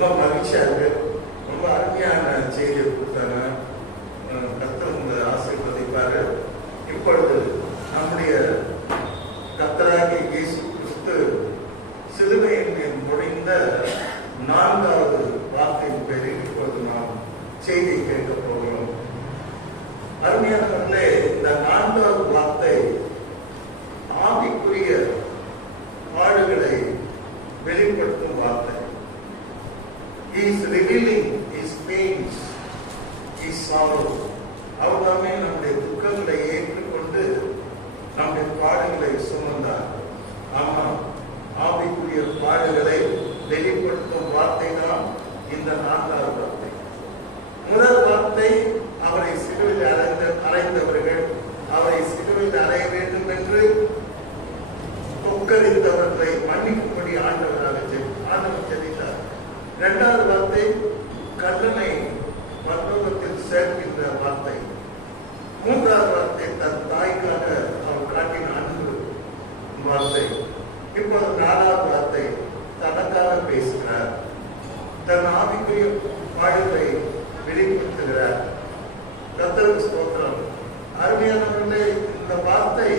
ரொம்ப மகிழ்ச்சியா இருக்கு. ரொம்ப அருமையான செய்தியை கொடுத்தாங்க. கர்த்தர் உங்களை ஆசீர்வதிப்பாரு. இப்பொழுது நம்முடைய கர்த்தராகிய இயேசு கிறிஸ்து சிலுவையின் மேல் முடிந்த 4வது வார்த்தையின் பேரில் இப்பொழுது நாம் செய்தியை கேட்க போகிறோம். அருமையானவர்களே, இந்த 4வது வார்த்தை ஆவிக்குரிய பாடுகளை வெளிப்படுத்தும் வார்த்தை. He is revealing his pains, his sorrow. அவர்தாமே நம்முடைய துக்கங்களை ஏற்றுக்கொண்டு நம்முடைய பாடுகளை சுமந்தார். ஆனால் ஆவிக்குரிய பாடுகளை வெளிப்படுத்தும் வார்த்தை தான் இந்த 4வது வார்த்தை. முதல் வார்த்தை, அவரை சிலுவையில் அறைந்தவர்கள், அவரை சிலுவையில் அறைய வேண்டும் என்று கொக்கரித்தவர்களை மன்னிக்கும்படி ஆண்டவர் ஜெபித்தார். 2வது வார்த்தை, கல்லனை பரலோகத்தில் சேர்க்கின்ற வார்த்தை. 3வது வார்த்தை, தன் தாய்க்காக அவர் காட்டின அன்பு வார்த்தை. இப்போது 4வது வார்த்தை, தனக்காக பேசுகிறார். தன் ஆவிக்குரிய பாடுகளை வெளிப்படுத்துகிறார். கர்த்தருக்கு ஸ்தோத்திரம். அருமையானவர்களே, இந்த வார்த்தை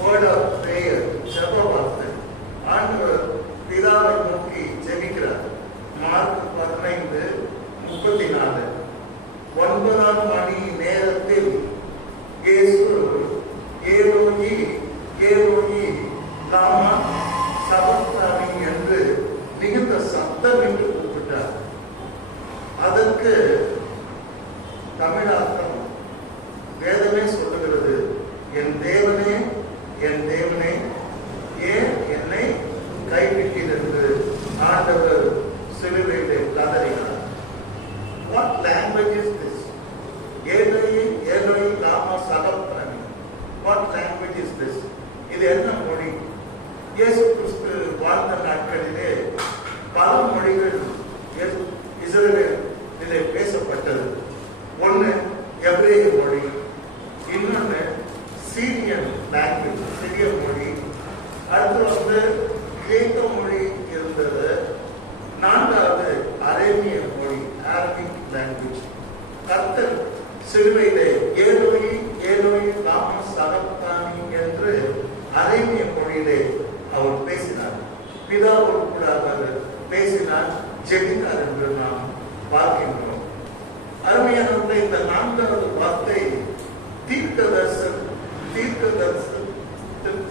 வேர்ட் ஆஃப் பிரேயர், ஜெப வார்த்தை. ஆண்டவர் பிதாவை நோக்கி ஜெபிக்கிறார். மார்க் 15:34. 9ஆம் மணி நேரத்தில் இயேசு ஏலோயி ஏலோயி லாமா சபக்தானி என்று மிகுந்த சத்தம் என்று கூப்பிட்டார். அதற்கு தமிழாக்கம் வேதமே சொல்லுகிறது, என் தேவனே என் தேவனே ஏன் என்னை கைவிட்டீர் என்று ஆண்டவர் சிலுவையிலே கதறினார். What language is this? ஏலோயி ஏலோயி Lama சபக்தானி. What language is this? இது என்ன மொழி? இயேசு கிறிஸ்து வாழ்ந்த நாட்களிலே பல மொழிகள் இஸ்ரவேலிலே பேசப்பட்டது. ஒன்று எபிரேய மொழி, இன்னொன்று சீரியன் லாங்குவேஜ், சிறிய மொழி. அடுத்து கிரேக்க மொழி இருந்தது. 4வது அரேபிய மொழி, அரபிக் லாங்குவேஜ். கர்த்தர் சிலுவையிலே ஏலோயி ஏலோயி லாமா சபக்தானி என்று அரேபிய மொழியிலே அவர் பேசினார். பிதாவோடு கூட அவர் பேசினார், ஜெபித்தார் என்று நாம் பார்க்கின்றோம். அருமையானவர்களே, இந்த 4வது வார்த்தை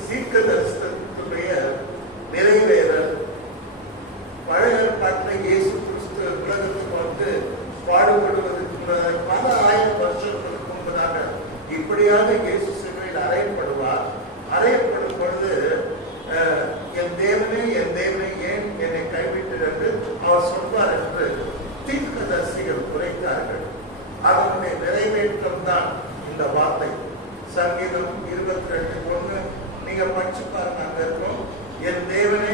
தீர்க்கதரிசனத்துடைய நிறைவேறல். பழைய ஏற்பாட்டில் இயேசு கிறிஸ்து உலகத்துக்கு வந்து பாடுபடுவதற்கு பல 1000 வருஷங்களுக்கு முன்பதாக இப்படியாக இயேசு சிலுவையில் அறையப்படுவார். அறையப்படும் பொழுது என் தேவனே ஏன் என்னை கைவிட்டீர் என்று அவர் சொல்வார் என்று தீர்க்கதரிசிகள் உரைத்தார்கள். அதனுடைய நிறைவேற்றம் தான் இந்த வார்த்தை. சங்கீதம் 22:1 நீங்க படிச்சு பாருங்க, அங்க இருக்கும், என் தேவனே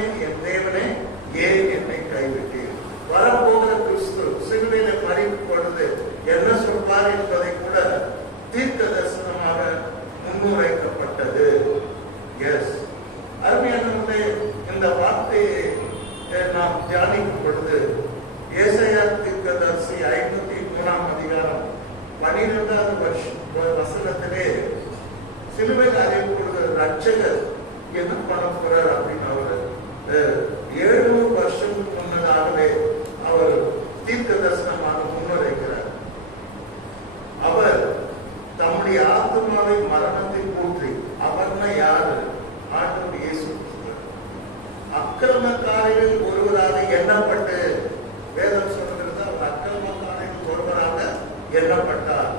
ஏன் என்னை கைவிட்டீர். வரப்போகிற கிறிஸ்து சிலுவையில மறிக்கும் பொழுது என்ன சொல்வார் என்பதை கூட தீர்க்க தரிசனமாக முன்னுரைக்கப்பட்டது. எஸ், அருமையானவர்களே, இந்த வார்த்தையை நாம் தியானிக்கும் பொழுது ஏசாயா தீர்க்கதரிசி 53ஆம் அதிகாரம் 12வது வசனத்திலே சிலுவையில் அறையப்படுகிற ரட்சகர் என்ன பண்ண போறார் அப்படின்னு அவர் 700 வருஷத்துக்கு முன்னதாகவே அவர் தீர்க்க தரிசனமாக முன்னுரைக்கிறார். அவர் தம்முடைய ஆத்மாவை மரணத்தில் கூற்றி, அவர்னா யாரு? ஆண்டவர் இயேசு கிறிஸ்து. அக்கிரமக்காரர்கள் ஒருவராக எண்ணப்பட்டு, வேதம் சொல்கிறது, அவர் அக்கிரமக்காரர்கள் ஒருவராக எண்ணப்பட்டார்.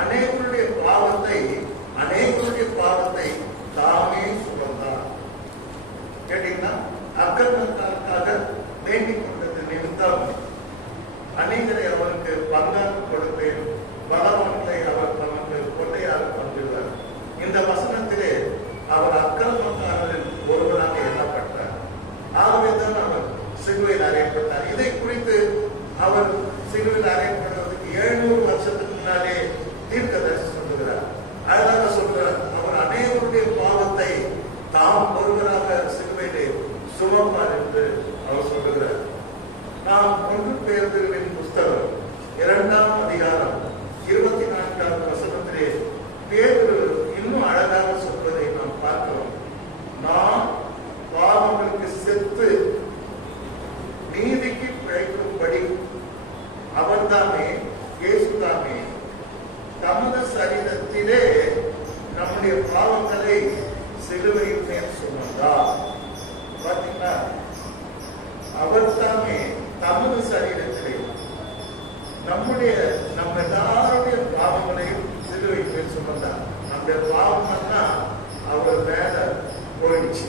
அநேகருடைய பாவத்தை தாமே சுமந்தார். கேட்டீங்கன்னா, அக்கிரமக்காரருக்காக வேண்டிக் கொண்டது நிமித்தம் அநேகரை அவருக்கு பங்காக கொடுப்பேன், பலவான்களை அவர் தமக்கு கொள்ளையாக பங்கிடுவார். இந்த வசனத்திலே அவர் அக்கிரமக்காரரில் ஒருவராக எண்ணப்பட்டார். ஆகவேதான் அவர் சிலுவையில் அறையப்பட்டார். இதை குறித்து அவர் சிலுவையில் அறையப்படுவதற்கு 700 வருஷத்துக்கு முன்னாலே தீர்க்கதரிசி சொல்லுகிறார். அதனால சொல்கிறார், அவர் அநேகருடைய பாவத்தை தாம் ஒருவராக சிலுவையிலே சுமப்பார் என்று அவர் சொல்லுகிறார். நாம் அவர் தாமே தமது சரீரத்திலே நம்ம எல்லாருடைய பாவங்களையும் சிலுவை பேர் சுமந்தார். நம்முடைய பாவம்னா அவர் மேல போயிடுச்சு.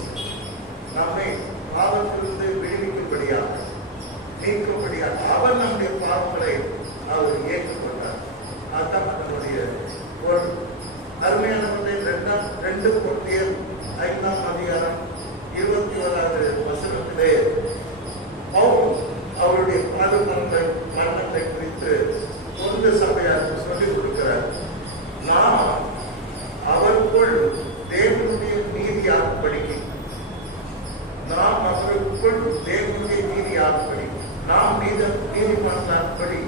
நம்மை பாவத்திலிருந்து விடுவிக்கும்படியாக நீக்கும்படியாக அவர் நம்முடைய பாவங்களை அவர் ஏற்றுக்கொண்டார். அதுதான் நம்முடைய அருமையானவர்களை 2 Corinthians 5ஆம் அதிகாரம் 21வது வசனத்திலே பவுல் அவருடைய மரணத்தை குறித்து சொந்த சபையாருக்கு சொல்லிக் கொடுக்கிறார். நாம் அவருக்குள் தேவனுடைய நீதியாகும்படி, நாம் அவருக்குள் தேவனுடைய நீதியாகும்படி, நாம் நீதிமானாகும்படி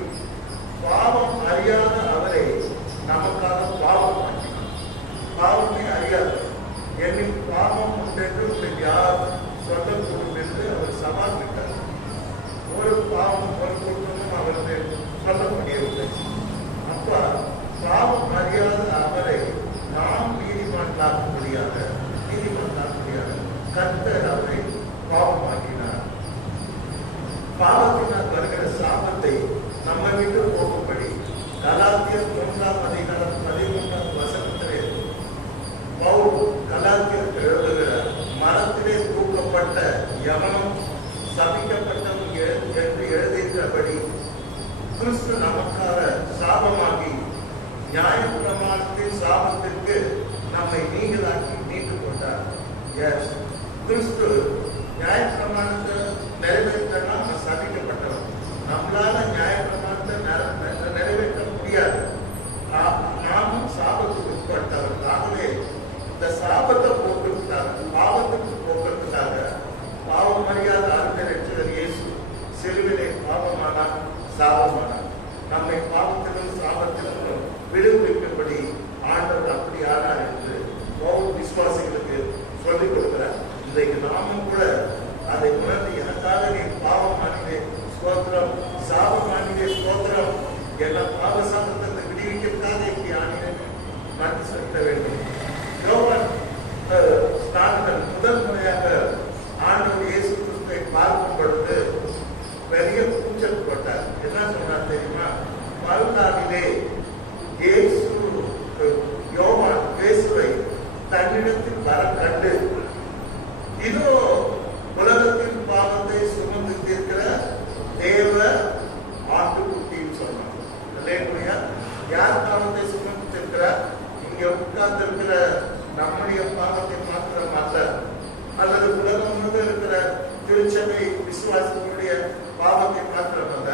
பாவம் அறியாத அவரை நமக்காக பாவம் ஆக்கினார். பாவமே அறியாது என்னில் பாவம் உண்டென்று உங்களுக்கு யார் சொல்லக்கூடும் என்று அவர் சவால் விட்டார். ஒரு பாவம் ஒரு குற்றமும் அவருக்கு சொல்ல முடியவில்லை. அப்ப பாவம் அறியாத அவரை நாம் நீதிமானாக்கும்படியாக கர்த்தர் அவரை பாவமாக்கினார். பாவத்தினால் வருகிற சாபத்தை நம்ம விட்டு போகும்படி கலாத்தியர் 1ஆம் அதிகாரம் 13ஆம் வசனத்திலே பவுல் கலாத்தியருக்கு எழுதுகிறார். மரத்திலே தூக்கப்பட்ட எவனும் சபிக்கப்பட்டவன் என்று எழுதியிருக்கிறபடி கிறிஸ்து நமக்காக சாபமாகி நியாயப்பிரமாணத்தின் சாபத்திற்கு நம்மை நீங்களாக்கி மீட்டுக் கொண்டார். கிறிஸ்து நியாயப்பிரமாணத்தை நிறைவேற்ற நம்ம சபிக்கப்பட்டவன். நம்மளால நியாயப்பிரமாணத்தை நிறைவேற்ற முடியாது. நாமும் சாபத்துக்கு உட்பட்டவர். ஆகவே இந்த சாபத்தை போக்குறதுக்காக, பாவத்துக்கு போக்குறதுக்காக, பாவம் அறியாத அந்த ரட்சகர் இயேசு சிலுவிலே பாவமானார், சாபமானார். நம்மை பாவத்திலும் சாபத்திலும் விடுவிக்கும்படி ஆண்டவர் அப்படி ஆனார் என்று விசுவாசிகளுக்கு சொல்லிக் கொடுக்கிறார். இன்றைக்கு நாமும் கூட அதை உணர்ந்து எனக்காக நீ பாவமானிலே ஸ்தோத்திரம், சாபமானிலே ஸ்தோத்திரம், எல்லா பாவ சாபத்தை விடுவிக்கிறதுக்காக இப்படி ஆணினேன் நன்றி செலுத்த வேண்டும். யோவான் ஸ்நானகன் முதல் முறையாக ஆண்டவர் இயேசு கிறிஸ்துவை பார்க்கும் பொழுது பெரிய கூச்சல் போட்டார். என்ன சொன்னார் தெரியுமா? மறுநாளிலே இயேசு யோவான் இயேசுவை தன்னிடத்தில் வர கண்டு, இதோ உலகத்தின் பாவத்தை சுமந்து தீர்க்கிற தேவ ஆட்டுக்குட்டின்னு சொன்னார். யார் பாவத்தை சுமந்து தீர்க்கிறார்? இங்க உட்கார்ந்து இருக்கிற நம்முடைய பாவத்தை மாத்திரம் அல்ல, அல்லது உலகம் முழுவதும் இருக்கிற திருச்சபை விசுவாசிகளுடைய பாவத்தை மாத்திரம் அல்ல,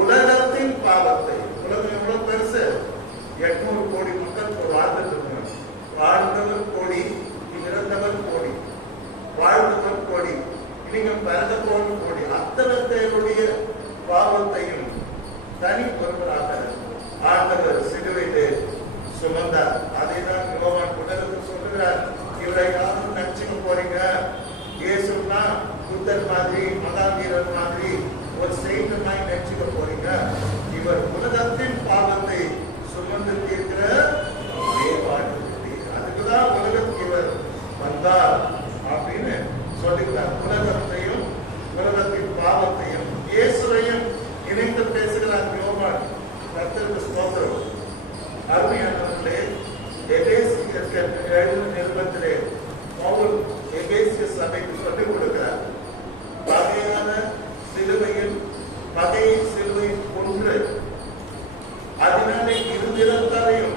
உலகத்தின் பாவத்தை. உலகம் எவ்வளவு பெருசு? 800 கோடி மக்கள் வாழ்ந்துட்டு இருக்கிறார். வாழ்ந்தவர் கோடி, இறந்தவர் கோடி, வாழ்ந்தவர் கோடி, இனிங்க பிறந்தவர் கோடி. அத்தனை பேருடைய பாவத்தையும் தனி பொருளாக ஆண்டவர் சிலுவையிலே சுமந்தார். அதை தான் யோவான் உலகத்தில் சொல்லுகிறார். இவரை யாரும் நினைச்சுக்க போறீங்க, இயேசுனா புத்தர் மாதிரி, மகாவீரர் மாதிரி, ஒரு செய்தமாய் நினைச்சுக்க போறீங்க. இவர் உலகத்தின் பாவத்தை சுமந்து தீர்க்கிற அதுக்குதான் உலகத்துக்கு இவர் வந்தார் அப்படின்னு சொல்லுகிறார். உலகத்தையும் உலகத்தின் பாவத்தையும் இயேசுவையும் இணைந்து பேசுகிறார் யோவான். கர்த்தருக்கு ஸ்தோத்திரம். அருமையானவர்களே, எபேசியருக்கு எழுதின நிருபத்திலே பவுல் எபேசிய சபைக்கு சொல்லிக் கொடுக்கிறார். பகையான சிலுவையில் பகையின் சிலுவையில் கொன்று அதனாலே இருந்திருந்தாரையும்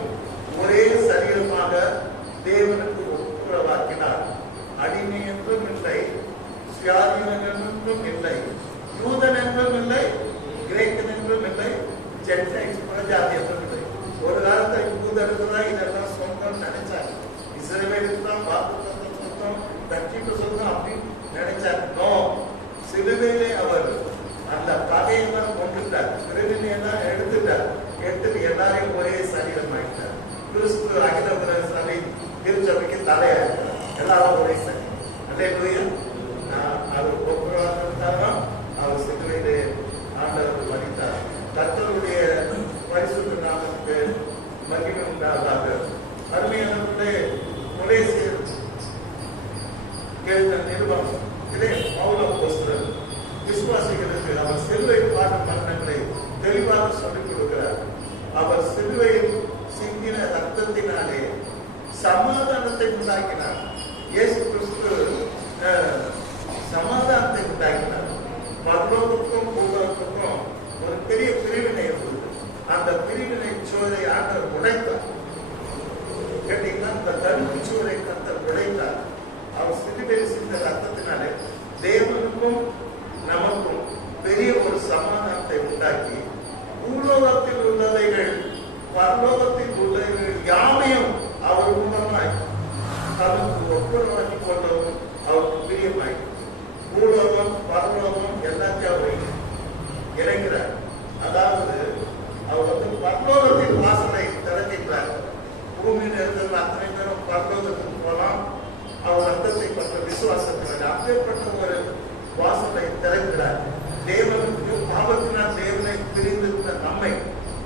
ஒரே சரீரமாக தேவனுக்கு ஒப்புரவாக்கினார். அடிமை என்றும் இல்லை, சுயாதீனன் என்றும் இல்லை, யூதன் என்றும் இல்லை, கிரேக்கன் என்றும் இல்லை, ஜென்டைல்ஸ் புறஜாதி என்றும் இல்லை. ஒரு காலத்துல யூதருக்கு தான் இதெல்லாம் சொந்தம் நினைச்சாங்க. இஸ்ரவேலுக்கு தான் வாக்குத்தத்தம் சொந்தம், ரட்சிப்பு சொந்தம் அப்படின்னு நினைச்சாங்க. நோ, சிலுவையிலே அவர் அந்த பகையெல்லாம் கொண்டுட்டார், சிறுவினையெல்லாம் எடுத்துட்டார். எடுத்துட்டு எல்லாரையும் ஒரே சரீரம் ஆகிட்டார். கிறிஸ்து அகில உலக சபை திருச்சபைக்கு தலையாகிறார். எல்லாரும் ஒரே சரீரம். அல்லேலூயா. அவர் ஒப்புரவாக்கம் அவர் சிலுவையிலே ஆண்டவர் மரித்தார். கர்த்தருடைய பரிசுத்த நாமத்துக்கு மகிமை உண்டாவதாக. அருமையானவர்களே, கொலேசியர் கேட்ட நிருபம் இதிலே பவுல் அப்போஸ்தலன் உண்டாக்கினார். இயேசு கிறிஸ்து சமாதானத்தை உண்டாக்கினார். பரலோகத்துக்கும் பூலோகத்துக்கும் ஒரு பெரிய பிரிவினை இருந்தது. அந்த பிரிவினை சுவரை ஆண்டவர் உடைத்தார். கேட்டீங்கன்னா, அந்த தடுப்பு சுவரை கர்த்தர் உடைத்தார். அவர் சிலுவையில் சிந்த ரத்தத்தினாலே தேவனுக்கும் நமக்கும் பெரிய ஒரு சமாதானத்தை உண்டாக்கி, பூலோகத்தில் உள்ளவைகள் பரலோகத்தில் உள்ளவைகள் யாவையும் அவர் மூலமாய் தனக்கு ஒப்புரவாக்கி கொள்ளவும் அவருக்கு பிரியமாய் பூலோகம் பரலோகம் எல்லாத்தையும் அவர் இணைக்கிறார். அதாவது அவர் பரலோகத்தின் வாசலை திறக்கிறார். பூமியில் இருக்கிற அத்தனை பேரும் பரலோகத்துக்கு போலாம். அவர் ரத்தத்தை பற்ற விசுவாசத்தினார் அப்பேற்பட்ட ஒரு வாசலை திறக்கிறார். தேவனுக்கு பாவத்தினால் தேவனை பிரிந்திருந்த நம்மை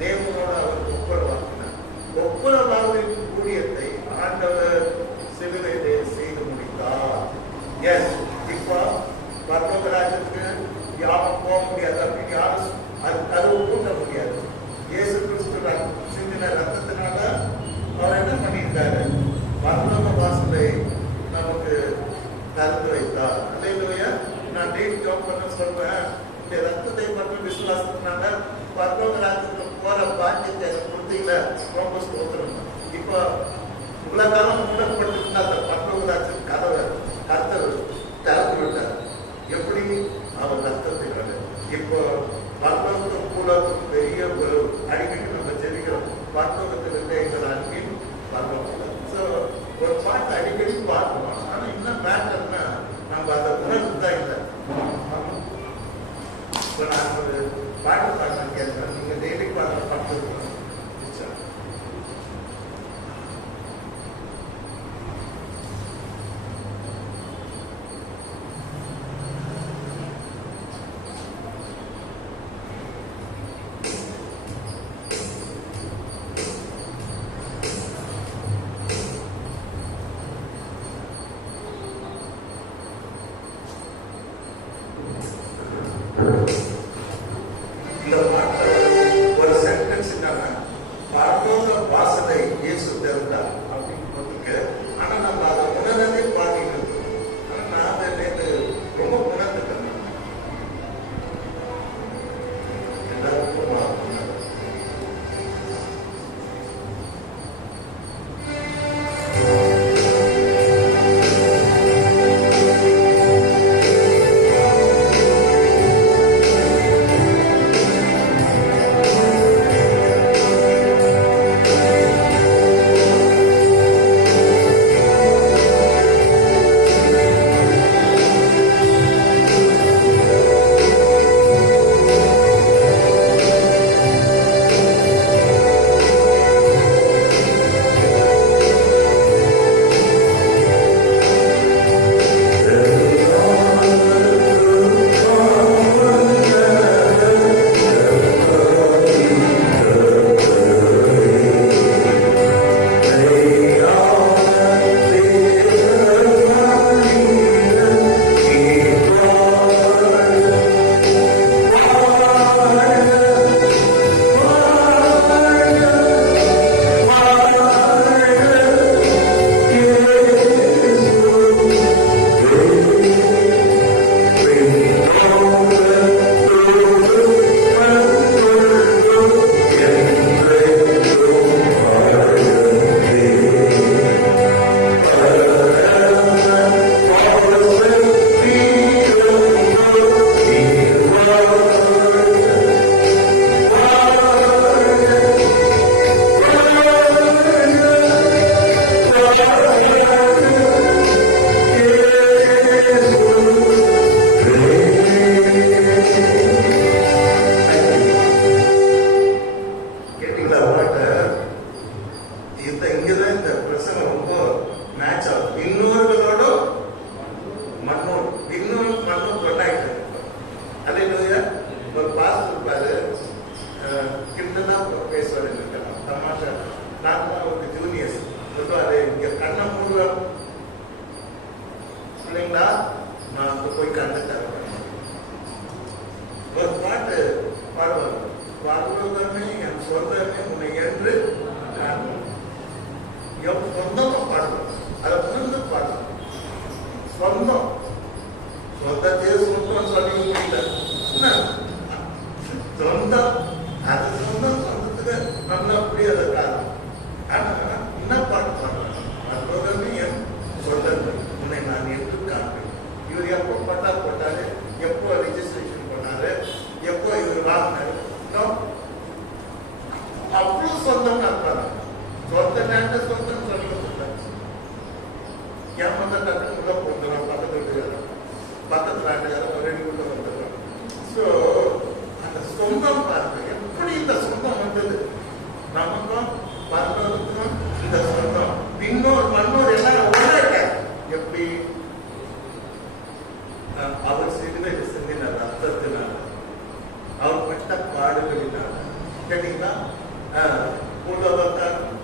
தேவனோடு அவர் ஒப்புரவாக்கினார். ஒப்புரவாவின் ஊழியத்தை ஆண்டவர் சிலுவையிலே செய்து முடித்தார். எஸ், இப்போ பரலோகராஜனுக்கு யாரும் போக முடியாது, அப்படின்னு யாரும் கதவு கூட்ட முடியாது. இயேசு கிறிஸ்து சிந்தின ரத்தத்தினால அவர் என்ன பண்ணியிருக்காரு? பரலோக வாசலை நமக்கு திறந்து வைத்தார். அல்லேலூயா. நான் டேட் ஜாப் பண்ண சொல்றேன். இந்த ரத்தத்தை மட்டும் விசுவாசத்தினால பரலோக ராஜ்யத்துக்கு போற பாக்கியத்தை கொடுத்தீங்கள, ரொம்ப ஸ்தோத்திரம். இப்போ இவ்வளவு காலம் மூடப்பட்டிருந்த அந்த பரலோக ராஜ்யம் கதவை கர்த்தர் திறந்து விட்டார். எப்படி? அவர் ரத்தத்தினால. இப்போ பரலோகம் பூலோகம் பெரிய ஒரு அடிக்கடி நம்ம ஜெபிக்கிறோம். பரலோகத்தில் இருக்க எங்கள் அன்பின் பரலோகம். ஸோ ஒரு பாட்டு அடிக்கடி பார்க்கணும். ஆனா என்ன மேட்டர்னா நம்ம அதை உணர்வு தான் இல்லை. இப்போ நான் ஒரு பாட்டு பாட்டு கேட்கிறேன். நீங்க டெய்லி பாடுற பாட்டு இருக்கணும். ஒரு சென்டென்ஸ் என்னன்னா, பரலோக வாசலை இயேசு திறந்தார் அப்படின்னு போட்டுருக்கு. ஆனா நம்ம அதை உணர்ந்தே பாடிட்டு இருக்கோம். ஆனா நான் அதை நேற்று ரொம்ப உணர்ந்துட்டேன். எல்லாருக்கும் சொந்தமா பாடுவோம். அதை கேட்டீங்களா?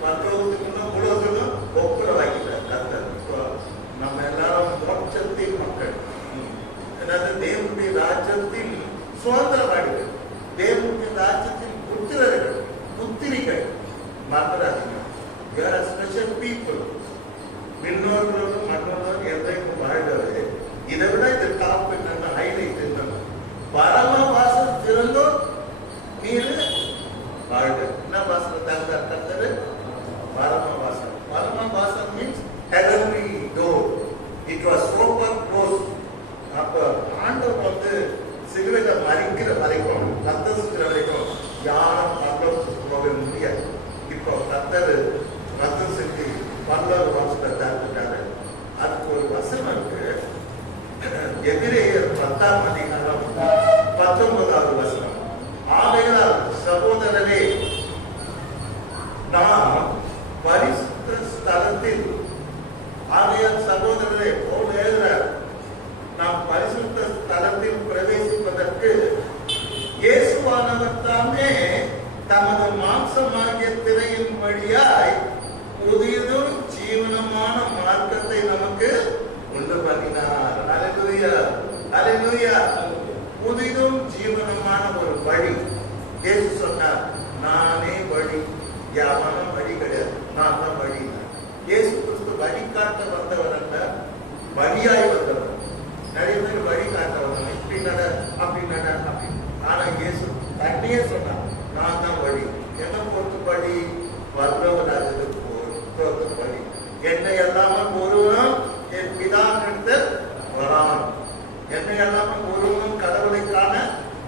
பரலோகத்துக்கும் உலகத்துக்கும் ஒப்புர வைக்கிறார் கர்த்தர். நம்ம எல்லாரும் மோட்சத்தின் மக்கள். அதாவது தேவனுடைய ராஜ்யத்தில் சுதந்திரவாதிகள், தேவனுடைய ராஜ்யத்தில் புத்திரர்கள், புத்திரிகள். மறந்துடாதீங்க, we are a special people. விண்ணோர்களும் மற்றவர்களும் என்றைக்கும் வாழ்ந்தது. இதை விட இது டாப் என்னன்னா ஹைலைட் என்னன்னா பரம வாசல் திறந்தோம் நீர் வாழ்க. என்ன வாசல் திறந்தார் கர்த்தர்? பரம வாசல். பரம வாசல் means heavenly door. It was open close. அப்ப ஆண்டவர் வந்து சிலுவையில மறிக்கிற வரைக்கும், ரத்தம் சுத்துற வரைக்கும் யாரும் பரலோகத்துக்கு போக முடியாது. இப்போ கர்த்தர் ரத்தம் சுத்தி பரலோக வாசலை திறந்துட்டாரு. அதுக்கு ஒரு வசனம் இருக்கு. எபிரேயர் 10ஆம் அதிகாரம் 19வது வசனம். ஆகையால் சகோதரரே, நாம் பரிசுத்த ஸ்தலத்தில், ஆகையால் சகோதரரே போல் எழுதுறார், நாம் பரிசுத்த ஸ்தலத்தில் பிரவேசிப்பதற்கு இயேசுவானவர் தாமே தமது மாம்சமாகிய திரையின் வழியாய் புதியதும் ஜீவனமான மார்க்கத்தை நமக்கு உண்டு பண்ணினார். அல்லேலூயா, அல்லேலூயா. புதிதும் ஜீவனமான ஒரு வழி. இயேசு சொன்னார், நானே வழி, யாவனும் வழி கிடையாது, நான் தான் வழி. இயேசு கிறிஸ்து வழிகாட்ட வந்தவர் அல்ல, வழியாய் வந்தவர். நிறைய பேர் வழிகாட்ட வந்தவர், இப்படி நட அப்படி நட அப்படி. ஆனா இயேசு தன்னையே சொன்னார், நான் தான் வழி. என்ன பொறுத்து வழி? பரலோகராஜ்யத்துக்கு பொறுத்து வழி. என்னை இல்லாமல் ஒருவனும் என் பிதாவினிடத்தில் வரான். என்னை இல்லாமல் ஒருவனும் கடவுளை காண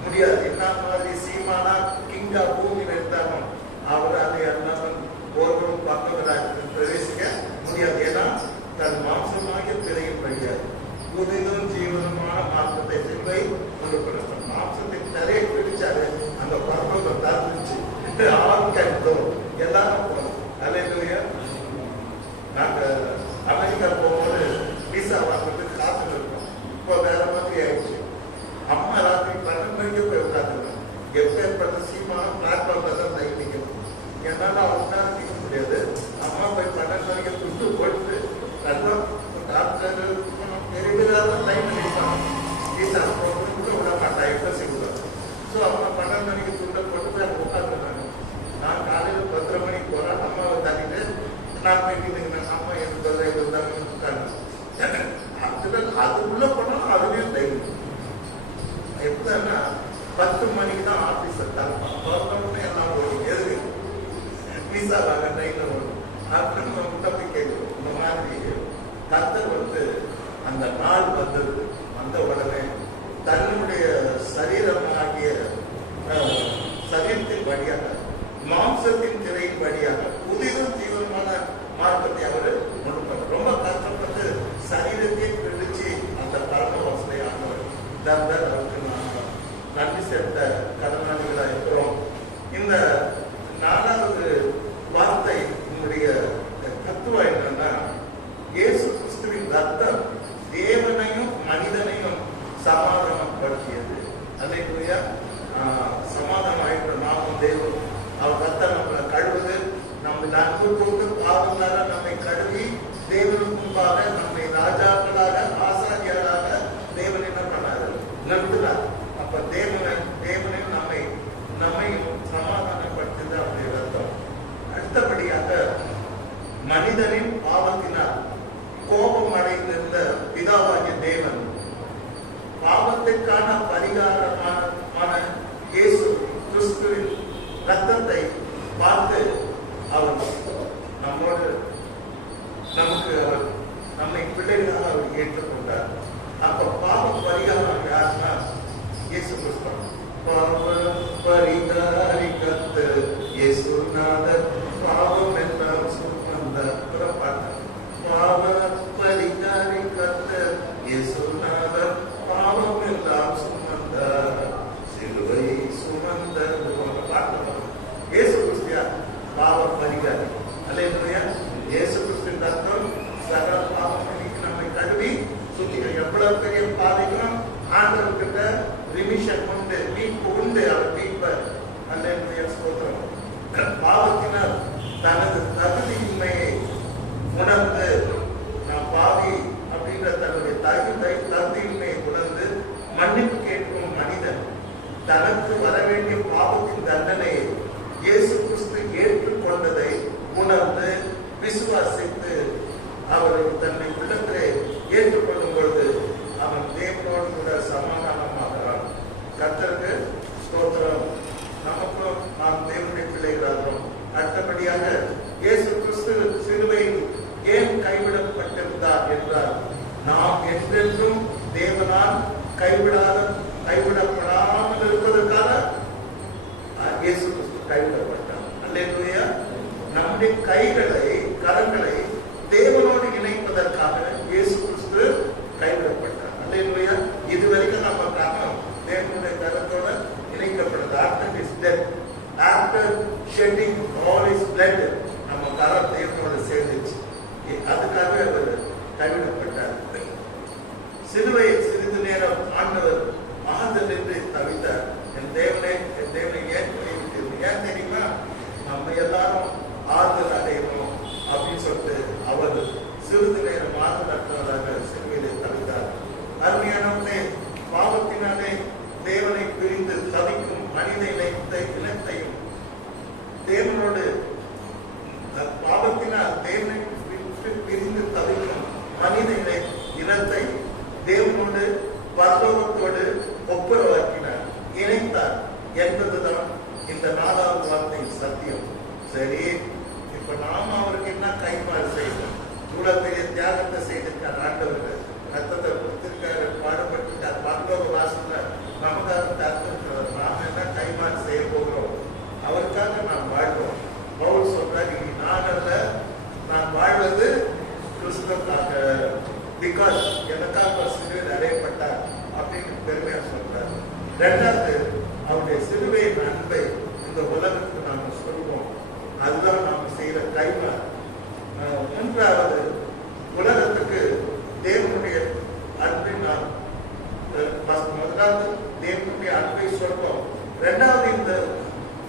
முடியாது. என்ன மாதிரி சீமானா கிங்கா பூமியில் இருந்தாலும் அவரால் இல்லாமல் ஒருவரும் பரலோகராஜ்யத்தில் பிரவேசிக்க முடியாது. ஏன்னா தன் மாம்சமாகிய திரையின் வழியாது புதிதும் ஜீவனமான மார்க்கத்தை சிலுவை கொண்டு கொடுத்தார். மாம்சத்தின் திரையை பிடிச்சாரு, அந்த பரலோகம் தந்துச்சு. எல்லாரும் போனோம். அல்லேலூயா. நாங்க அமெரிக்கா போகும்போது விசா வாங்குறதுக்கு காத்துட்டு இருக்கோம். இப்போ வேற மாதிரி ஆயிடுச்சு. அம்மா ராத்திரி 12 மணிக்கு போய் உட்காந்துருக்கோம். எப்பேற்பட்ட சீமான பிளாட்ஃபார்ம்ல தான் லைட் நிற்கணும். என்னால அவங்க நிற்க முடியாது. அம்மா போய் 12 மணிக்கு துட்டு போட்டு நல்லா டாக்டர் பெரிய லைட் நிற்பாங்க. விசா கூட விட மாட்டாங்க, எப்போ செய்வாங்க. ஸோ அவங்க 12 மணிக்கு துண்டை போட்டு போய் அவங்க உட்காந்துருந்தாங்க. நான் காலையில் 10 மணிக்கு போறேன். அம்மாவை தள்ளிட்டு நான் போயிட்டு அம்மா எது இருந்தாங்க உட்காந்து. அது உள்ள போனா அதுலயும் தைரியம். எப்படின்னா 10 மணிக்கு தான் ஆபீஸ் திறப்பாங்க. எல்லாம் வரும், எது விசா வாங்க ட்ரெயின்ல வரும். அப்படின்னு நம்ம போய் கேட்கிறோம். இந்த மாதிரி கர்த்தர் வந்து அந்த நாள் வந்த உடனே தன்னுடைய சரீரமாகிய சரீரத்தின் வழியாக, மாம்சத்தின் திரையின் வழியாக புதிதும் ஜீவனமான மார்க்கத்தை அவர் கொடுப்பார். ரொம்ப கஷ்டப்பட்டு சரீரத்தை பிடிச்சு அந்த பரம வசதியை ஆனவர் தந்தார். அவருக்கு நான் நன்றி செலுத்த கடனாளிகளாக இருக்கிறோம். இந்த 4வது வார்த்தை என்னுடைய தத்துவம் என்னன்னா, இயேசு கிறிஸ்துவின் ரத்தம் தேவனையும் மனிதனையும் சமாதானப்படுத்தியது. அல்லேலூயா. சமாதானம் ஆயிடுற நாமும் தேவன் அவர் ரத்தம் நம்மளை கழுவுது. நம்ம நன்கு கொண்டு பாவங்களாக நம்மை கழுவி தேவனுக்கு முன்பாக நம்மை ராஜாக்களாக ஆசாரியர்களாக தேவன் என்ன பண்ணாரு? நிறுத்தினார். அப்ப தேவனை நம்மையும் சமாதானப்படுத்தியது அவருடைய ரத்தம். அடுத்தபடியாக மனிதனின் பாவத்தினால் கோபம் அடைந்திருந்த பிதாவாகிய தேவன் பாவத்திற்கான பரிகாரமான இயேசு கிறிஸ்துவின் ரத்தத்தை பார்த்து அவர் நம்மை பிள்ளைகளாக அவர் ஏற்றுக்கொண்டார். அப்ப பாவ பரிகாரம் யாருன்னா இயேசு கிறிஸ்து. பரிகாரிக்கத்த இயேசுநாதர் பாவம் எல்லாம் சுமந்த புறப்பாட்டார். பாவ பரிகாரிக்கத்த இயேசுநாதர் பாவம் எல்லாம் சுமந்த சிலுவை சுமந்த பாட்டு. இயேசு கிறிஸ்தியா பாவ பரிகாரி. அல்லேலூயா. இயேசு கிறிஸ்துவின் ரத்தம் சகல பாவங்களுக்கு நம்மை கழுவி சுத்திகள். எவ்வளவு பெரிய பாதைகளும் ஆண்டவர்கிட்ட ரிமிஷன் உண்டு, மீட்பு உண்டு. அவர் மீட்பர். அல்லேலூயா. ஸ்தோத்திரம். தனக்கு வர வேண்டிய பாவத்தின் தண்டனையை இயேசு கிறிஸ்து ஏற்றுக்கொண்டதை உணர்ந்து விசுவாசித்து அவர் தன்னை உள்ளத்திலே ஏற்றுக்கொள்ளும் பொழுது அவன் தேவனோடு கூட சமாதானமாகிறான். கர்த்தருக்கு ஸ்தோத்திரம். நமக்கும் நாம் தேவனுடைய பிள்ளைகளாகிறோம். அடுத்தபடியாக இயேசு கிறிஸ்து சிலுவையில் ஏன் கைவிடப்பட்டிருந்தார் என்றால், நாம் என்றென்றும் தேவனால் கைவிடப்படாமல் இருப்பதற்காக இயேசு கிறிஸ்து கைவிடப்பட்டார். அல்லேலூயா. நம்முடைய கரங்களை தேவனோடு இணைப்பதற்காக இயேசு கிறிஸ்து கைவிடப்பட்டார். அல்லேலூயா. இதுவரைக்கும் நம்ம கரம் தேவனுடைய கரத்தோட இணைக்கப்படுது. After his death, after shedding all his blood, நம்ம கரம் தேவனோடு சேர்ந்துச்சு. அதுக்காக அவர் கைவிடப்பட்டார். சிலுவையில் சிறிது நேரம் ஆண்டவர் ஆறுதல் என்று தவித்தார். என் தேவனை ஏன் கைவிட்டீர்கள்? ஏன் தெரியுமா? நம்ம எல்லாரும் ஆறுதல் அடையணும் அப்படின்னு சொல்லிட்டு அவர் சிறிது நேரம் ஆறுதல் அற்றவராக சிலுவையிலே தவித்தார். அருமையானவர்களே, பாவத்தினாலே தேவனை பிரிந்து தவிக்கும் மனித இனத்தையும் தேவனோடு பாவத்தினால் தேவனை பிரிந்து தவிக்கும் மனித இனத்தை தேவனோடு பரலோகத்தோடு ஒப்புரவாக்கினார், இணைத்தார் என்பதுதான் இந்த 4வது வார்த்தை சத்தியம். சரி, இப்ப நாம அவருக்கு என்ன கைமாறு செய்யணும்? இவ்வளவு பெரிய தியாகத்தை செய்திருக்கார் ஆண்டவர், ரத்தத்தை கொடுத்திருக்காரு, பாடுபட்டிருக்கார், பரலோக வாசல்ல நமக்காக தத்திருக்கிறார். நாம என்ன கைமாறு செய்ய போகிறோம்? அவருக்காக நாம் வாழ்வோம். பவுல் சொல்றாரு, நான் அல்ல, நான் வாழ்வது கிறிஸ்துவுக்காக, பிகாஸ் எனக்காக சிலுவையில் அறையப்பட்டார் அப்படின்னு பெருமையா சொல்றாரு. 2வது, அவருடைய சிலுவையின் அன்பை இந்த உலகத்துக்கு நாம சொல்வோம். அதுதான் நாம செய்யற கைமாறு. 3வது, உலகத்துக்கு தேவனுடைய அன்பை நாம் முதலாவது தேவனுடைய அன்பை சொல்வோம். 2வது, இந்த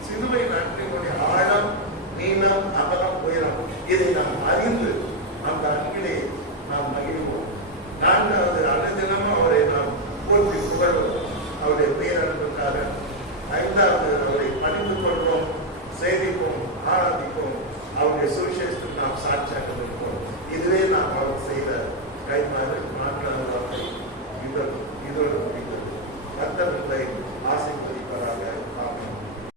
சிலுவையின் அன்பினுடைய ஆழம், நீளம், அகலம், உயரம், இதை நாம் அறிந்து அந்த அன்பிலே நாம் மகிழ்வோம். 4வது, அனுதினமும் அவரை நாம் போற்றி புகழ்வோம், அவருடைய பேரன்புக்காக. 5வது,